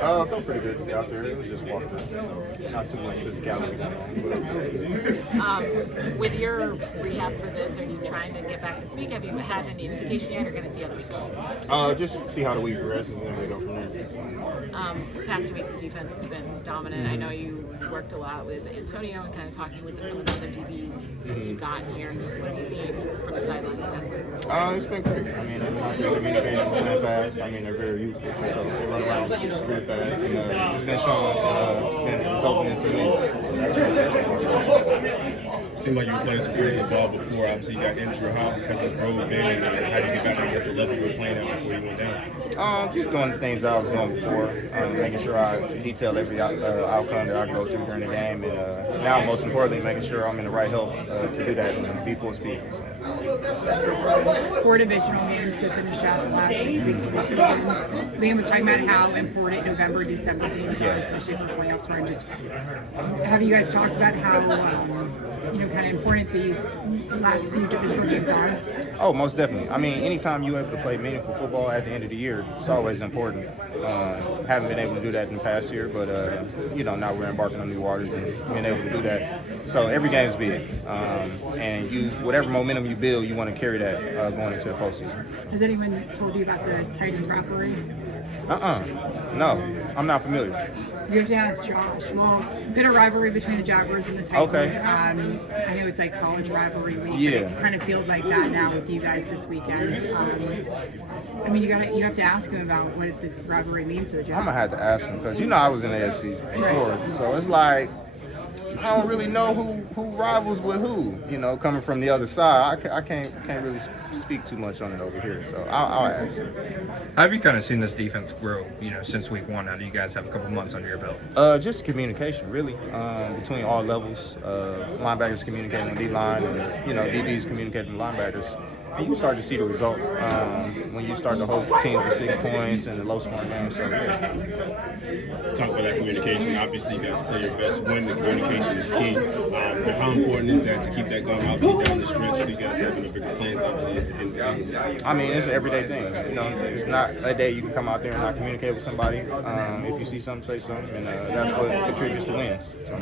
I felt pretty good to be out there. It was just walking, so not too much physicality going on. With your rehab for this, are you trying to get back this week? Have you had any indication yet, or going to see how the week goes? Just see how the week progresses and then we go from there. Past 2 weeks, the defense has been dominant. I know you worked a lot with Antonio and kind of talking with some of the other DBs since you've gotten here. What have you seen from the sideline? It's been great. I mean, everyone's been communicating, playing fast. I mean, they're very youthful, so they run around really fast. And it's been showing, it's been resulting in some wins. So that's Seemed like you were playing some pretty good ball before. Obviously, you got injured. How defenses road been, and how do you get back against the level you were playing at before you went down? Just doing the things I was doing before, making sure I detail every outcome that I go through during the game, and now most importantly, making sure I'm in the right health to do that and be full speed. So. 4 divisional games to finish out the last 6 weeks of the season. Liam was talking about how important November, December games are, especially for playoffs. Right? Just have you guys talked about how kind of important these last few divisional games are? Oh, most definitely. I mean, anytime you're able to play meaningful football at the end of the year, it's always important. Haven't been able to do that in the past year, but now we're embarking on new waters and being able to do that. So every game is big, and whatever momentum you build, you want to carry that going into the postseason. Has anyone told you about the Titans rivalry? No, I'm not familiar. You have to ask Josh. Well, been a rivalry between the Jaguars and the Titans. Okay. I know it's like college rivalry week. Yeah. It kind of feels like that now with you guys this weekend. I mean, you have to ask him about what this rivalry means to the Jaguars. I'm gonna have to ask him because I was in the AFC before, so it's like I don't really know who rivals with who. Coming from the other side, I can't really speak too much on it over here. So I'll ask him. How have you kind of seen this defense grow? Since week 1. Now do you guys have a couple months under your belt? Just communication, really, between all levels. Linebackers communicating with D-line, and DBs communicating with linebackers. And you start to see the result when you start to hold teams to 6 points and the low-scoring games. So yeah. Talk about that communication. Obviously, you guys play your best when the communication is key. But how important is that to keep that going out down the stretch? You guys having a bigger plans, obviously, in the season. I mean, it's an everyday thing. It's not a day you can come out there and not communicate with somebody. If you see something, say something, and that's what contributes to wins. So.